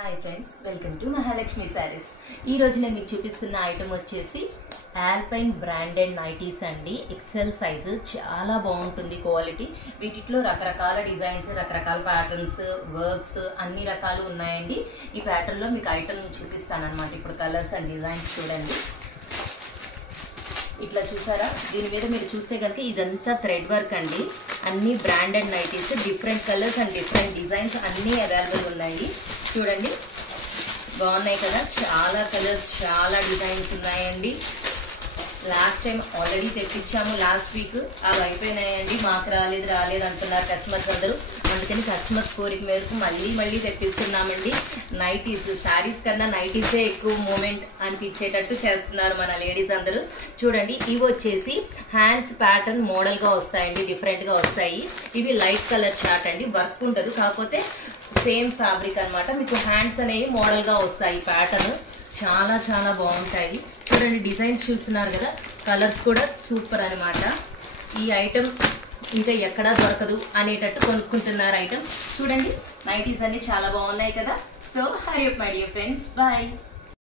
Hi friends, welcome to Mahalakshmi saris. ఈ రోజు నేను మీకు చూపిస్తున్న ఐటమ్ వచ్చేసి ఆల్పైన్ బ్రాండెడ్ నైటీస్ అండి. ఎక్సెల్ సైజు, చాలా బాగుంటుంది క్వాలిటీ. వీటిలో రకరకాల డిజైన్స్, రకరకాల ప్యాటర్న్స్, వర్క్స్ అన్ని రకాలు ఉన్నాయండి. ఈ ప్యాటర్న్లో మీకు ఐటమ్ చూపిస్తాను అనమాట. ఇప్పుడు కలర్స్ అండ్ డిజైన్స్ చూడండి. ఇట్లా చూసారా, దీని మీద మీరు చూస్తే కనుక ఇదంతా థ్రెడ్ వర్క్ అండి. అన్ని branded nighties, different colours and different designs అన్నీ అవైలబుల్ ఉన్నాయి. చూడండి, బాగున్నాయి కదా. చాలా కలర్స్, చాలా డిజైన్స్ ఉన్నాయండి. లాస్ట్ టైం ఆల్రెడీ తెప్పించాము లాస్ట్ వీక్, అవి అయిపోయినాయండి. మాకు రాలేదు అంటున్నారు కస్టమర్స్ అందరూ. అందుకని కస్టమర్స్ కోరిక మేరకు మళ్ళీ తెప్పిస్తున్నామండి. నైటీస్, శారీస్ కన్నా నైటీసే ఎక్కువ మూమెంట్ అనిపించేటట్టు చేస్తున్నారు మన లేడీస్ అందరూ. చూడండి, ఇవి వచ్చేసి హ్యాండ్స్ ప్యాటర్న్ మోడల్గా వస్తాయండి, డిఫరెంట్గా వస్తాయి. ఇవి లైట్ కలర్ చార్ట్ అండి, వర్క్ ఉండదు, కాకపోతే సేమ్ ఫ్యాబ్రిక్ అనమాట. మీకు హ్యాండ్స్ అనేవి మోడల్గా వస్తాయి. ప్యాటర్న్ చాలా బాగుంటాయి. చూడండి, డిజైన్స్ చూస్తున్నారు కదా, కలర్స్ కూడా సూపర్ అనమాట. ఈ ఐటమ్ ఇంకా ఎక్కడా దొరకదు అనేటట్టు కొనుక్కుంటున్నారు ఐటమ్. చూడండి, నైటీస్ అన్ని చాలా బాగున్నాయి కదా. So hurry up my dear friends, bye.